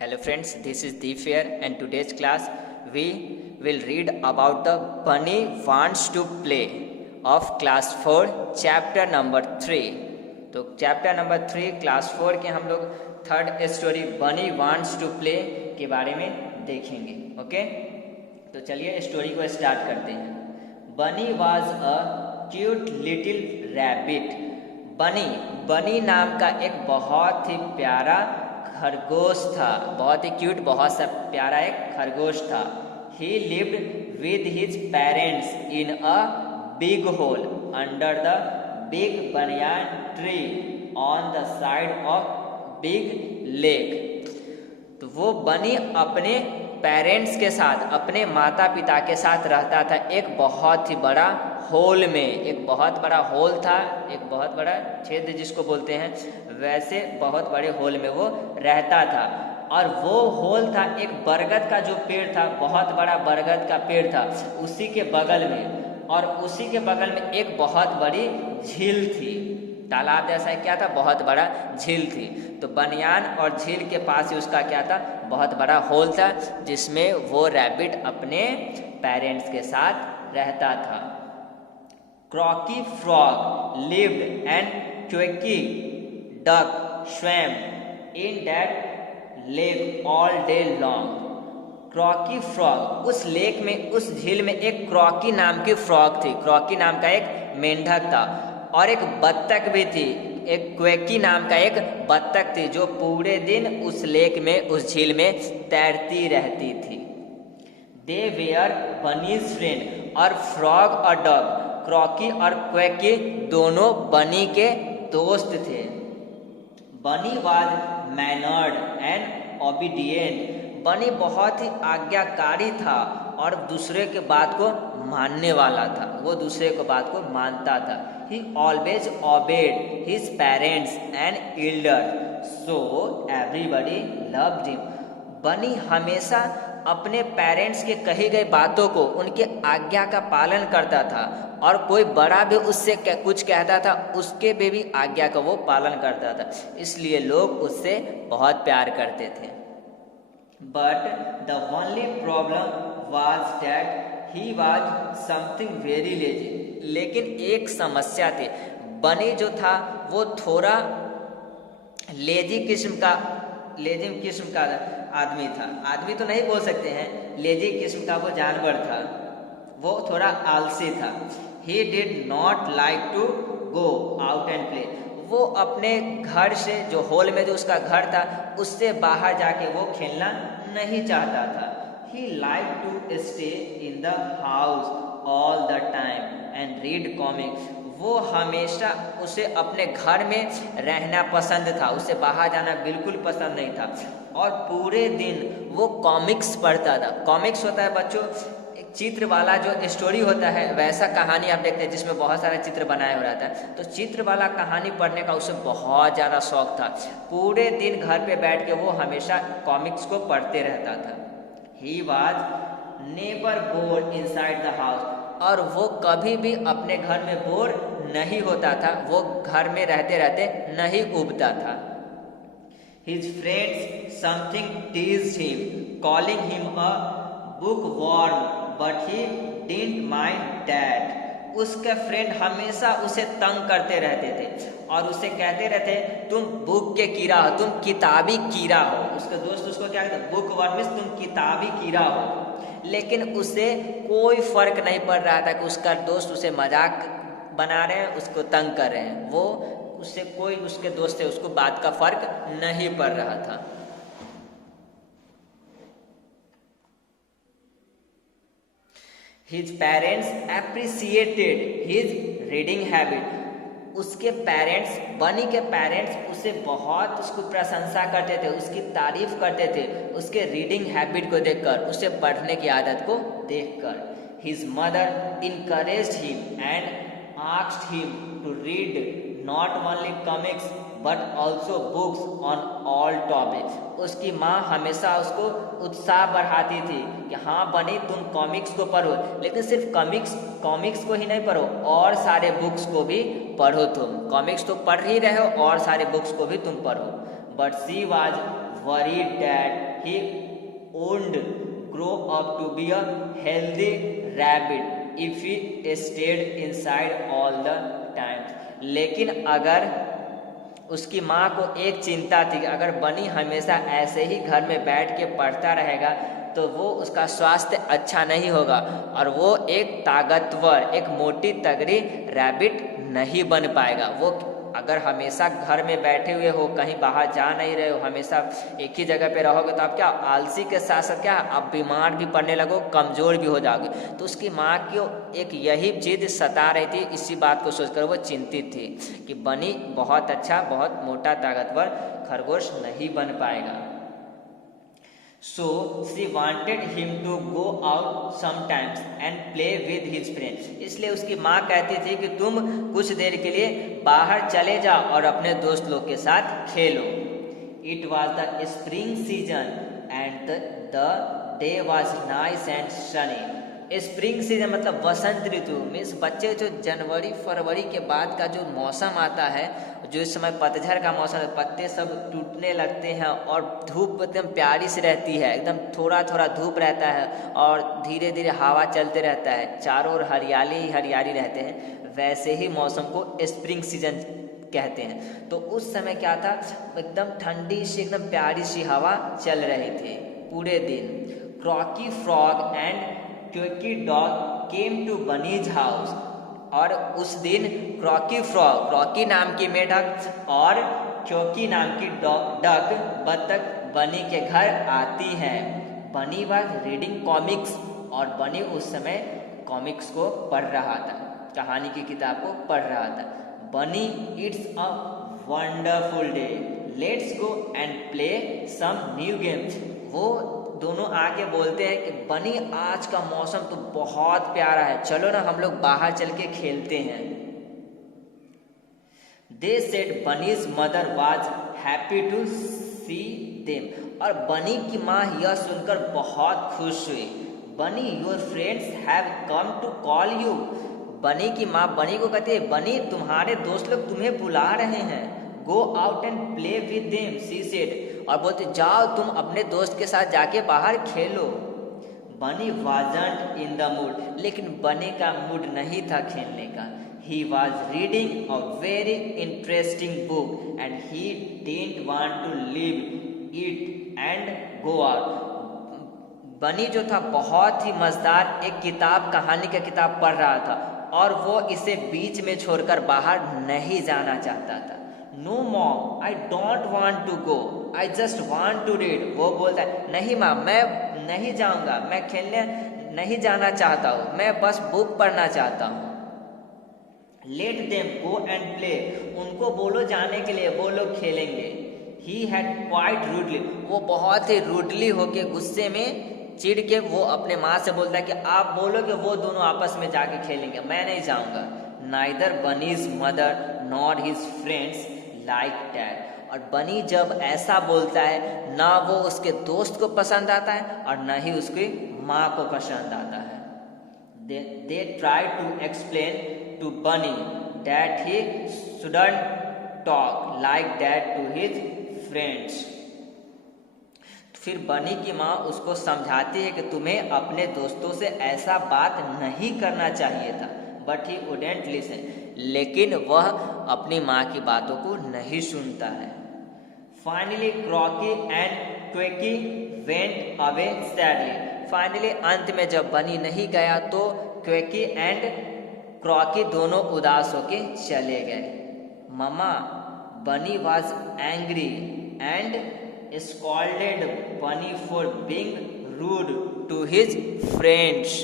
Hello friends, this is Deefair and today's class we will read about the Bunny Wants to Play of class 4 chapter number 3। तो chapter number 3 class 4 के हम लोग third story बनी wants to play के बारे में देखेंगे। Okay, तो चलिए स्टोरी को स्टार्ट करते हैं। बनी was a cute little rabbit. बनी नाम का एक बहुत ही प्यारा खरगोश था, बहुत ही क्यूट, बहुत सा प्यारा एक खरगोश था। ही lived with his parents in a big hole under the big banyan tree on the side of big lake. तो वो बनी अपने पेरेंट्स के साथ, अपने माता पिता के साथ रहता था एक बहुत ही बड़ा होल में। एक बहुत बड़ा होल था, एक बहुत बड़ा छेद जिसको बोलते हैं, वैसे बहुत बड़े होल में वो रहता था। और वो होल था एक बरगद का जो पेड़ था, बहुत बड़ा बरगद का पेड़ था उसी के बगल में। और उसी के बगल में एक बहुत बड़ी झील थी, तालाब जैसा क्या था, बहुत बड़ा झील थी। तो बनियान और झील के पास ही उसका क्या था, बहुत बड़ा होल था जिसमें वो रैबिट अपने पेरेंट्स के साथ रहता था। Croaky frog lived and quacky duck swam in that lake all day long. Croaky frog, उस लेक में, उस झील में एक क्रॉकी नाम की फ्रॉग थी। क्रॉकी नाम का एक मेंढक था और एक बत्तख भी थी, एक क्वेकी नाम का एक बत्तख थी जो पूरे दिन उस लेक में, उस झील में तैरती रहती थी। दे वेयर बनीज फ्रेंड, और फ्रॉग और डॉग, क्रॉकी और क्वेकी दोनों बनी के दोस्त थे। बनी वाज मैनर्ड एंड ओबीडिएंट। बनी बहुत ही आज्ञाकारी था और दूसरे के बात को मानने वाला था, वो दूसरे को बात को मानता था। He always obeyed his parents and elders, so everybody loved him. बनी हमेशा अपने पेरेंट्स के कही गई बातों को, उनके आज्ञा का पालन करता था, और कोई बड़ा भी उससे कुछ कहता था उसके भी आज्ञा का वो पालन करता था, इसलिए लोग उससे बहुत प्यार करते थे। But the only problem was that he was something very lazy. लेकिन एक समस्या थी, बनी जो था वो थोड़ा लेजी किस्म का आदमी था। आदमी तो नहीं बोल सकते हैं, लेजी किस्म का वो जानवर था, वो थोड़ा आलसी था। He did not like to go out and play. वो अपने घर से, जो होल में जो उसका घर था, उससे बाहर जाके वो खेलना नहीं चाहता था। He liked to stay in the house all the time and read comics. वो हमेशा, उसे अपने घर में रहना पसंद था, उसे बाहर जाना बिल्कुल पसंद नहीं था, और पूरे दिन वो कॉमिक्स पढ़ता था। कॉमिक्स होता है बच्चों, एक चित्र वाला जो स्टोरी होता है, वैसा कहानी आप देखते हैं जिसमें बहुत सारे चित्र बनाया हो रहता है। तो चित्र वाला कहानी पढ़ने का उसे बहुत ज़्यादा शौक था। पूरे दिन घर पे बैठ के वो हमेशा कॉमिक्स को पढ़ते रहता था। He was never bored inside the house. और वो कभी भी अपने घर में बोर नहीं होता था, वो घर में रहते रहते नहीं उबता था। His friends something teased him, calling him a bookworm, but he didn't mind that. उसके फ्रेंड हमेशा उसे तंग करते रहते थे और उसे कहते रहते, तुम बुक के कीड़ा हो, तुम किताबी कीड़ा हो। उसके दोस्त उसको क्या कहते, बुक वर्म मींस तुम किताबी कीड़ा हो। लेकिन उसे कोई फर्क नहीं पड़ रहा था कि उसका दोस्त उसे मजाक बना रहे हैं, उसको तंग कर रहे हैं। वो उससे, कोई उसके दोस्त है, उसको बात का फर्क नहीं पड़ रहा था। His parents appreciated his reading habit. उसके पेरेंट्स, बनी के पेरेंट्स उसे बहुत, उसको प्रशंसा करते थे, उसकी तारीफ करते थे उसके रीडिंग हैबिट को देखकर, उसे पढ़ने की आदत को देखकर। His mother encouraged him and asked him to read not only comics but also books on all topics. उसकी माँ हमेशा उसको उत्साह बढ़ाती थी कि हाँ बनी, तुम कॉमिक्स को पढ़ो, लेकिन सिर्फ कॉमिक्स को ही नहीं पढ़ो, और सारे बुक्स को भी पढ़ो। तुम कॉमिक्स तो पढ़ ही रहे हो और सारे बुक्स को भी तुम पढ़ो। But she was worried that he wouldn't grow up to be a healthy rabbit if he stayed inside all the time. लेकिन अगर उसकी माँ को एक चिंता थी कि अगर बनी हमेशा ऐसे ही घर में बैठ के पढ़ता रहेगा तो वो उसका स्वास्थ्य अच्छा नहीं होगा और वो एक ताकतवर, एक मोटी तगड़ी रैबिट नहीं बन पाएगा। वो अगर हमेशा घर में बैठे हुए हो, कहीं बाहर जा नहीं रहे हो, हमेशा एक ही जगह पे रहोगे तो आप क्या आलसी के साथ साथ क्या आप बीमार भी पड़ने लगो, कमज़ोर भी हो जाओगे। तो उसकी माँ को एक यही चीज़ सता रही थी, इसी बात को सोचकर वो चिंतित थी कि बनी बहुत अच्छा, बहुत मोटा ताकतवर खरगोश नहीं बन पाएगा। So she wanted him to go out sometimes and play with his friends. इसलिए उसकी माँ कहती थी कि तुम कुछ देर के लिए बाहर चले जाओ और अपने दोस्त लोग के साथ खेलो। It was the spring season and the day was nice and sunny. Spring season मतलब वसंत ऋतु मीन्स बच्चे जो जनवरी फरवरी के बाद का जो मौसम आता है, जो इस समय पतझड़ का मौसम है, पत्ते सब टूटने लगते हैं और धूप एकदम प्यारी सी रहती है, एकदम थोड़ा थोड़ा धूप रहता है और धीरे धीरे हवा चलते रहता है, चारों ओर हरियाली ही हरियाली रहते हैं, वैसे ही मौसम को स्प्रिंग सीजन कहते हैं। तो उस समय क्या था, एकदम ठंडी सी एकदम प्यारी सी हवा चल रही थी पूरे दिन। Croaky frog and quacky duck came to bunny's house. और उस दिन क्रॉकी फ्रॉग, क्रॉकी नाम की मेढक और क्योकी नाम की डक बतख बनी के घर आती हैं। बनी वाज रीडिंग कॉमिक्स और बनी उस समय कॉमिक्स को पढ़ रहा था, कहानी की किताब को पढ़ रहा था। Bunny, it's a wonderful day, let's go and play some new games. वो दोनों आके बोलते हैं कि बनी आज का मौसम तो बहुत प्यारा है, चलो ना हम लोग बाहर चल के खेलते हैं। They said Bunny's mother was happy to see them. और बनी की माँ यह सुनकर बहुत खुश हुई। बनी, your friends have come to call you. बनी की माँ बनी को कहती है, बनी तुम्हारे दोस्त लोग तुम्हें बुला रहे हैं। Go out and play with them, she said. और बोलते जाओ तुम अपने दोस्त के साथ जाके बाहर खेलो। बनी wasn't in the mood, लेकिन बनी का मूड नहीं था खेलने का। He was reading a very interesting book and he didn't want to leave it and go out. बनी जो था बहुत ही मजेदार एक किताब, कहानी का किताब पढ़ रहा था और वो इसे बीच में छोड़कर बाहर नहीं जाना चाहता था। No mom, I don't want to go. I just want to read. वो बोलता है, नहीं माँ मैं नहीं जाऊंगा, मैं खेलने नहीं जाना चाहता हूँ, मैं बस बुक पढ़ना चाहता हूँ। Let them go and play. उनको बोलो जाने के लिए, वो लोग खेलेंगे। He had quite rudely. वो बहुत ही रूडली होके गुस्से में चिढ़ के वो अपने माँ से बोलता है कि आप बोलो कि वो दोनों आपस में जाके खेलेंगे, मैं नहीं जाऊंगा। Neither Bunny's mother nor his friends like that. और बनी जब ऐसा बोलता है, ना वो उसके दोस्त को पसंद आता है और ना ही उसकी माँ को पसंद आता है। They tried to explain to Bunny that he shouldn't talk like that to his friends. फिर बनी की माँ उसको समझाती है कि तुम्हें अपने दोस्तों से ऐसा बात नहीं करना चाहिए था। But he wouldn't listen. लेकिन वह अपनी माँ की बातों को नहीं सुनता है। Finally, Croaky and Quacky went away sadly. Finally, अंत में जब बनी नहीं गया तो क्वेकी एंड क्रॉकी दोनों उदास होके चले गए। ममा, बनी was angry and scolded Bunny for being rude to his friends.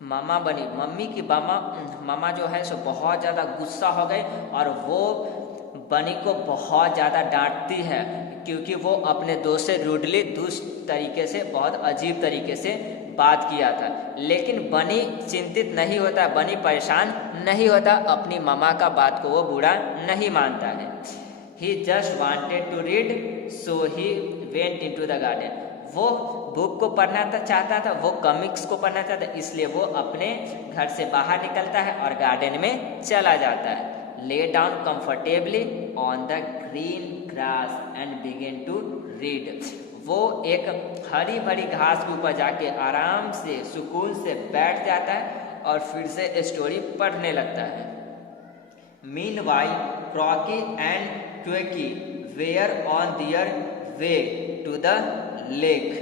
मामा बनी, मम्मी की मामा जो है सो बहुत ज़्यादा गुस्सा हो गए और वो बनी को बहुत ज़्यादा डांटती है क्योंकि वो अपने दोस्त से रूडली दुष्ट तरीके से, बहुत अजीब तरीके से बात किया था। लेकिन बनी चिंतित नहीं होता, बनी परेशान नहीं होता, अपनी मामा का बात को वो बुरा नहीं मानता है। He just wanted to read, so he went into the garden. वो बुक को पढ़ना चाहता था, वो कॉमिक्स को पढ़ना चाहता, इसलिए वो अपने घर से बाहर निकलता है और गार्डन में चला जाता है। lay down comfortably on the green grass and begin to read. वो एक हरी भरी घास के ऊपर जाके आराम से सुकून से बैठ जाता है और फिर से स्टोरी पढ़ने लगता है. Meanwhile, Croaky and Quacky were on their way to the lake.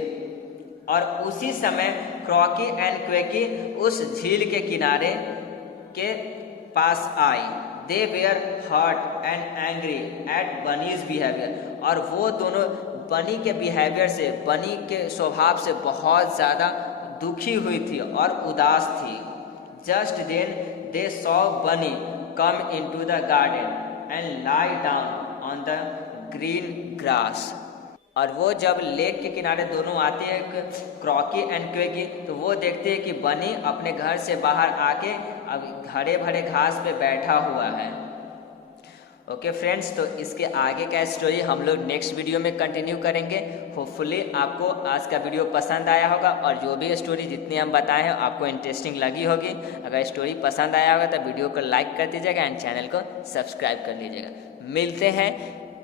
और उसी समय क्रॉकी एंड क्वेकी उस झील के किनारे के पास आई. They were hurt and angry at bunny's behaviour. और वो दोनों बनी के बिहेवियर से, बनी के स्वभाव से बहुत ज़्यादा दुखी हुई थी और उदास थी. जस्ट देन दे सॉ बनी come into the garden and lie down on the green grass. और वो जब लेक के किनारे दोनों आते हैं क्रॉकी एंड क्वेकी, तो वो देखते हैं कि बनी अपने घर से बाहर आके अब हरे भरे घास पे बैठा हुआ है. ओके फ्रेंड्स, तो इसके आगे का स्टोरी हम लोग नेक्स्ट वीडियो में कंटिन्यू करेंगे. होपफुली आपको आज का वीडियो पसंद आया होगा और जो भी स्टोरी जितनी हम बताए हैं आपको इंटरेस्टिंग लगी होगी. अगर स्टोरी पसंद आया होगा तो वीडियो को लाइक कर दीजिएगा एंड चैनल को सब्सक्राइब कर लीजिएगा. मिलते हैं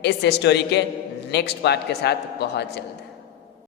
इस स्टोरी के नेक्स्ट पार्ट के साथ बहुत जल्द.